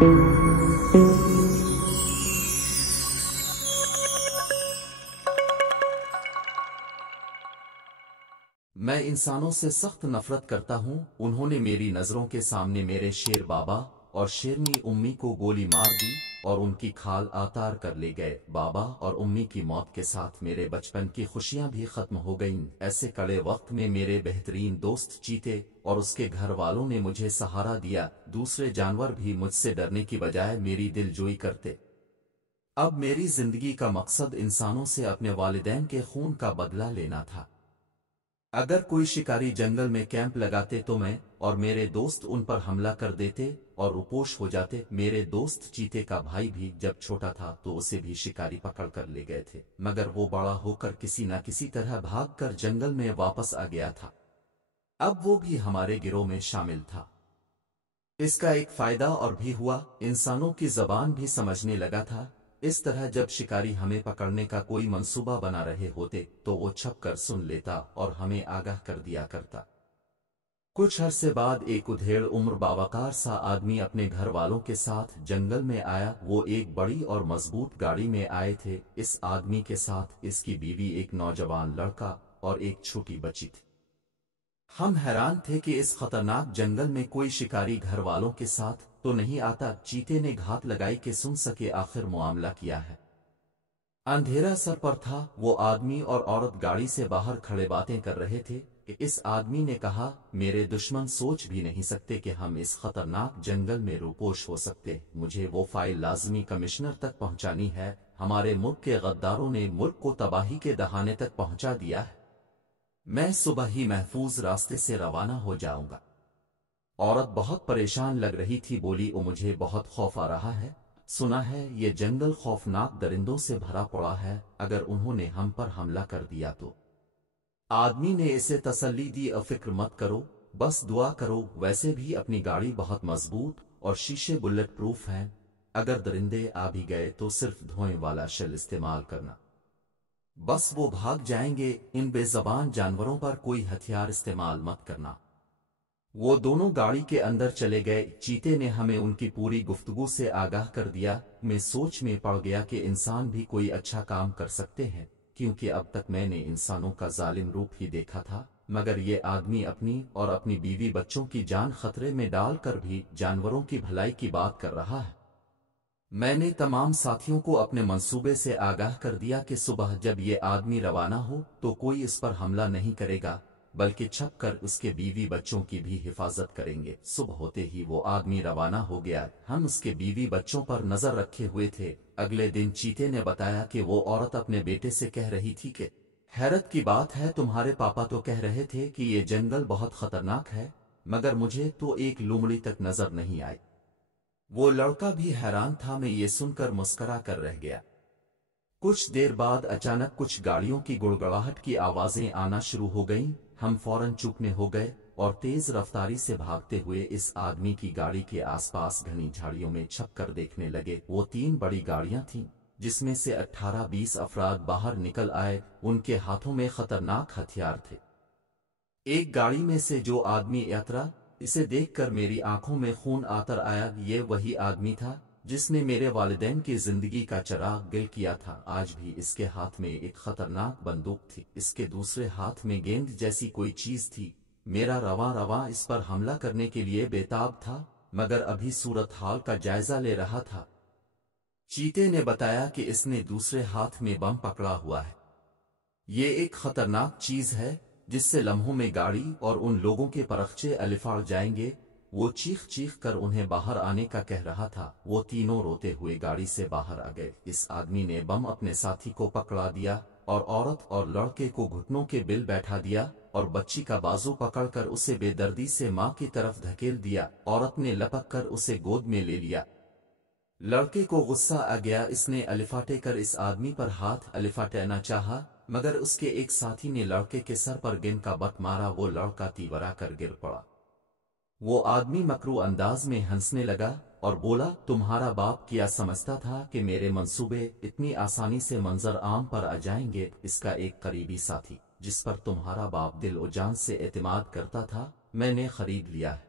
میں انسانوں سے سخت نفرت کرتا ہوں، انہوں نے میری نظروں کے سامنے میرے شیر بابا اور شیرنی امی کو گولی مار دی اور ان کی کھال اتار کر لے گئے۔ بابا اور امی کی موت کے ساتھ میرے بچپن کی خوشیاں بھی ختم ہو گئیں۔ ایسے کڑے وقت میں میرے بہترین دوست چیتے اور اس کے گھر والوں نے مجھے سہارا دیا۔ دوسرے جانور بھی مجھ سے ڈرنے کی بجائے میری دل جوئی کرتے۔ اب میری زندگی کا مقصد انسانوں سے اپنے والدین کے خون کا بدلہ لینا تھا۔ اگر کوئی شکاری جنگل میں کیمپ لگاتے تو میں اور میرے دوست ان پر حملہ کر دیتے اور روپوش ہو جاتے۔ میرے دوست چیتے کا بھائی بھی جب چھوٹا تھا تو اسے بھی شکاری پکڑ کر لے گئے تھے، مگر وہ بڑا ہو کر کسی نہ کسی طرح بھاگ کر جنگل میں واپس آ گیا تھا۔ اب وہ بھی ہمارے گروہ میں شامل تھا۔ اس کا ایک فائدہ اور بھی ہوا، انسانوں کی زبان بھی سمجھنے لگا تھا۔ اس طرح جب شکاری ہمیں پکڑنے کا کوئی منصوبہ بنا رہے ہوتے تو وہ چھپ کر سن لیتا اور ہمیں آگاہ کر دیا کرتا۔ کچھ عرصے بعد ایک ادھیڑ عمر باوقار سا آدمی اپنے گھر والوں کے ساتھ جنگل میں آیا۔ وہ ایک بڑی اور مضبوط گاڑی میں آئے تھے۔ اس آدمی کے ساتھ اس کی بیوی، ایک نوجوان لڑکا اور ایک چھوٹی بچی تھی۔ ہم حیران تھے کہ اس خطرناک جنگل میں کوئی شکاری گھر والوں کے ساتھ تو نہیں آتا۔ چیتے نے گھات لگائی کہ سن سکے آخر معاملہ کیا ہے۔ اندھیرا سر پر تھا، وہ آدمی اور عورت گاڑی سے باہر کھڑے باتیں کر رہے تھے کہ اس آدمی نے کہا، میرے دشمن سوچ بھی نہیں سکتے کہ ہم اس خطرناک جنگل میں روپوش ہو سکتے۔ مجھے وہ فائل لازمی کمشنر تک پہنچانی ہے، ہمارے ملک کے غداروں نے ملک کو تباہی کے دہانے تک پہنچا دیا ہے۔ میں صبح ہی محفوظ راستے سے روانہ ہو جاؤں گا۔ عورت بہت پریشان لگ رہی تھی، بولی، مجھے بہت خوف آ رہا ہے، سنا ہے یہ جنگل خوفناک درندوں سے بھرا پڑا ہے، اگر انہوں نے ہم پر حملہ کر دیا تو۔ آدمی نے اسے تسلی دی، فکر مت کرو، بس دعا کرو۔ ویسے بھی اپنی گاڑی بہت مضبوط اور شیشے بلٹ پروف ہیں، اگر درندے آ بھی گئے تو صرف دھوئیں والا شیل استعمال کرنا، بس وہ بھاگ جائیں گے۔ ان بے زبان جانوروں پر کوئی ہتھیار استعمال مت کرنا۔ وہ دونوں گاڑی کے اندر چلے گئے۔ چیتے نے ہمیں ان کی پوری گفتگو سے آگاہ کر دیا۔ میں سوچ میں پڑ گیا کہ انسان بھی کوئی اچھا کام کر سکتے ہیں، کیونکہ اب تک میں نے انسانوں کا ظالم روپ ہی دیکھا تھا، مگر یہ آدمی اپنی اور اپنی بیوی بچوں کی جان خطرے میں ڈال کر بھی جانوروں کی بھلائی کی بات کر رہا ہے۔ میں نے تمام ساتھیوں کو اپنے منصوبے سے آگاہ کر دیا کہ صبح جب یہ آدمی روانہ ہو تو کوئی اس پر حملہ نہیں کرے گا، بلکہ چھپ کر اس کے بیوی بچوں کی بھی حفاظت کریں گے۔ صبح ہوتے ہی وہ آدمی روانہ ہو گیا، ہم اس کے بیوی بچوں پر نظر رکھے ہوئے تھے۔ اگلے دن چیتے نے بتایا کہ وہ عورت اپنے بیٹے سے کہہ رہی تھی کہ حیرت کی بات ہے، تمہارے پاپا تو کہہ رہے تھے کہ یہ جنگل بہت خطرناک ہے، مگر مجھے تو ایک لومڑی تک نظر نہیں آئی۔ وہ لڑکا بھی حیران تھا، میں یہ سن کر مسکرا کر رہ گیا۔ کچھ دیر بعد اچانک کچھ گاڑیوں کی گڑگڑاہٹ کی آوازیں آنا شروع ہو گئیں۔ ہم فوراً چوکنے ہو گئے اور تیز رفتاری سے بھاگتے ہوئے اس آدمی کی گاڑی کے آس پاس گھنی جھاڑیوں میں چھپ کر دیکھنے لگے۔ وہ 3 بڑی گاڑیاں تھیں، جس میں سے 18-20 افراد باہر نکل آئے، ان کے ہاتھوں میں خطرناک ہتھیار تھے۔ ایک گاڑی میں سے جو آدمی اترا، اسے دیکھ کر میری آنکھوں میں خون آتر آیا۔ یہ وہی آدمی تھا جس نے میرے والدین کی زندگی کا چراغ گل کیا تھا۔ آج بھی اس کے ہاتھ میں ایک خطرناک بندوق تھی، اس کے دوسرے ہاتھ میں گیند جیسی کوئی چیز تھی۔ میرا رواں اس پر حملہ کرنے کے لیے بے تاب تھا، مگر ابھی صورتحال کا جائزہ لے رہا تھا۔ چیتے نے بتایا کہ اس نے دوسرے ہاتھ میں بم پکڑا ہوا ہے۔ یہ ایک خطرناک چیز ہے جس سے لمحوں میں گاڑی اور ان لوگوں کے پرخچے الفاڑ جائیں گے۔ وہ چیخ کر انہیں باہر آنے کا کہہ رہا تھا۔ وہ تینوں روتے ہوئے گاڑی سے باہر آ گئے۔ اس آدمی نے بم اپنے ساتھی کو پکڑا دیا اور عورت اور لڑکے کو گھٹنوں کے بل بیٹھا دیا اور بچی کا بازو پکڑ کر اسے بے دردی سے ماں کی طرف دھکیل دیا۔ عورت نے لپک کر اسے گود میں لے لیا۔ لڑکے کو غصہ آ گیا، اس نے الفاٹے کر اس آدمی پر ہاتھ الفاٹنا چاہا، مگر اس کے ایک ساتھی نے لڑکے کے سر پر گیند کا بت مارا، وہ لڑکا تیورا کر گر پڑا۔ وہ آدمی مکرو انداز میں ہنسنے لگا اور بولا، تمہارا باپ کیا سمجھتا تھا کہ میرے منصوبے اتنی آسانی سے منظر عام پر آ جائیں گے؟ اس کا ایک قریبی ساتھی جس پر تمہارا باپ دل و جان سے اعتماد کرتا تھا، میں نے خرید لیا ہے۔